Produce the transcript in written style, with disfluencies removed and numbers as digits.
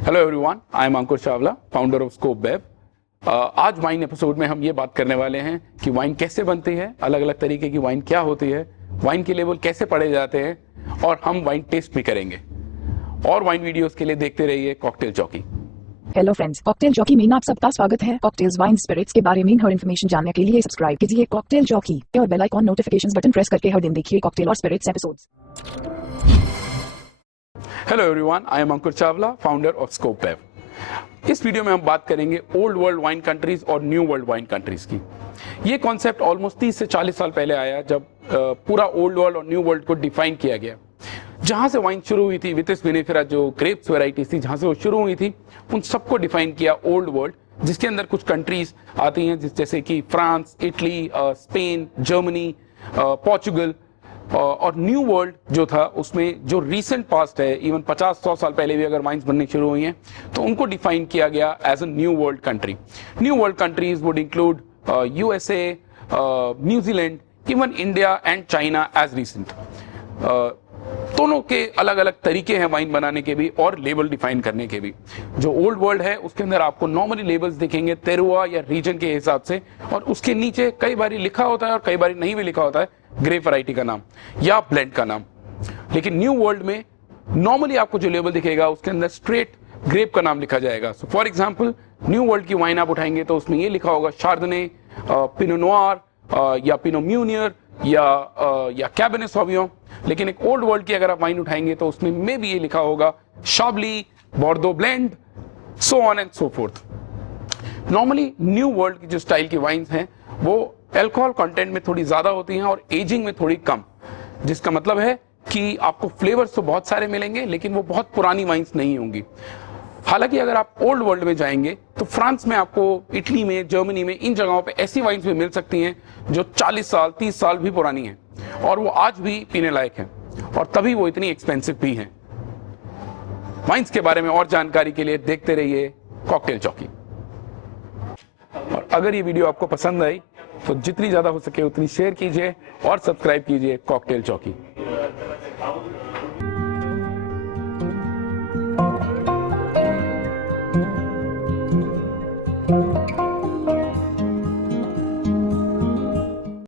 Hello everyone, I am Ankur Chawla, founder of Scope web. आज wine episode में हम ये बात करने वाले हैं कि वाइन कैसे बनती है, अलग अलग तरीके की वाइन क्या होती है, वाइन के लेवल कैसे पढ़े जाते हैं और हम वाइन टेस्ट भी करेंगे। और वाइन वीडियोस के लिए देखते रहिए cocktail jockey. Hello friends, cocktail jockey में आप सबका स्वागत है। कॉकटेल्स, वाइन, स्पिरिट्स के बारे में हर इन्फॉर्मेशन जानने के लिए सब्सक्राइब कीजिए कॉकटेल जॉकी और bell icon notifications button press करके हर दिन देखिए कॉकटेल और spirits episodes. Hello everyone, I am Ankur Chawla, founder of Scope Web. इस वीडियो में हम बात करेंगे ओल्ड वर्ल्ड वाइन कंट्रीज और न्यू वर्ल्ड वाइन कंट्रीज की। ये कॉन्सेप्ट ऑलमोस्ट 30 से 40 साल पहले आया, जब पूरा ओल्ड वर्ल्ड और न्यू वर्ल्ड को डिफाइन किया गया। जहां से वाइन शुरू हुई थी, वितिस विनेफेरा जो ग्रेप्स वैरायटीज थी, जहां से वो शुरू हुई थी, उन सबको डिफाइन किया ओल्ड वर्ल्ड, जिसके अंदर कुछ कंट्रीज आती हैं जैसे कि France, Italy, Spain, Germany, Portugal. और न्यू वर्ल्ड जो था, उसमें जो रीसेंट पास्ट है, इवन 50-100 साल पहले भी अगर वाइन्स बननी शुरू हुई हैं, तो उनको डिफाइन किया गया as a new world country. New world countries would include USA, New Zealand, even India and China as recent. दोनों के अलग अलग तरीके हैं वाइन बनाने के भी और लेबल डिफाइन करने के भी। जो ओल्ड वर्ल्ड है उसके अंदर आपको नॉर्मली लेबल्स दिखेंगे तेरुआ या रीजन के हिसाब से, और उसके नीचे कई बार लिखा होता है और कई बार नहीं भी लिखा होता है ग्रेप वैरायटी का नाम या ब्लेंड का नाम। लेकिन न्यू वर्ल्ड में नॉर्मली आपको जो लेबल दिखेगा उसके अंदर स्ट्रेट ग्रेप का नाम लिखा जाएगा। So for example, new world की वाइन आप उठाएंगे तो उसमें ये लिखा होगा शार्दने, पिनो नोयर या पिनो म्यूनियर या कैबरने सॉविग्नॉन। लेकिन एक ओल्ड वर्ल्ड की अगर आप वाइन उठाएंगे तो उसमें मे भी ये लिखा होगा शाबली, बोर्डो blend, so on and so fourth. Normally new world की जो स्टाइल की वाइन्स हैं वो अल्कोहल कंटेंट में थोड़ी ज्यादा होती हैं और एजिंग में थोड़ी कम, जिसका मतलब है कि आपको फ्लेवर्स तो बहुत सारे मिलेंगे लेकिन वो बहुत पुरानी वाइन्स नहीं होंगी। हालांकि अगर आप ओल्ड वर्ल्ड में जाएंगे तो फ्रांस में आपको, इटली में, जर्मनी में, इन जगहों पे ऐसी वाइन्स भी मिल सकती हैं जो 40 साल 30 साल भी पुरानी हैं और वो आज भी पीने लायक हैं, और तभी वो इतनी एक्सपेंसिव भी हैं। वाइन्स के बारे में और जानकारी के लिए देखते रहिए कॉकटेल जॉकी। और अगर ये वीडियो आपको पसंद आई तो जितनी ज्यादा हो सके उतनी शेयर कीजिए और सब्सक्राइब कीजिए कॉकटेल जॉकी।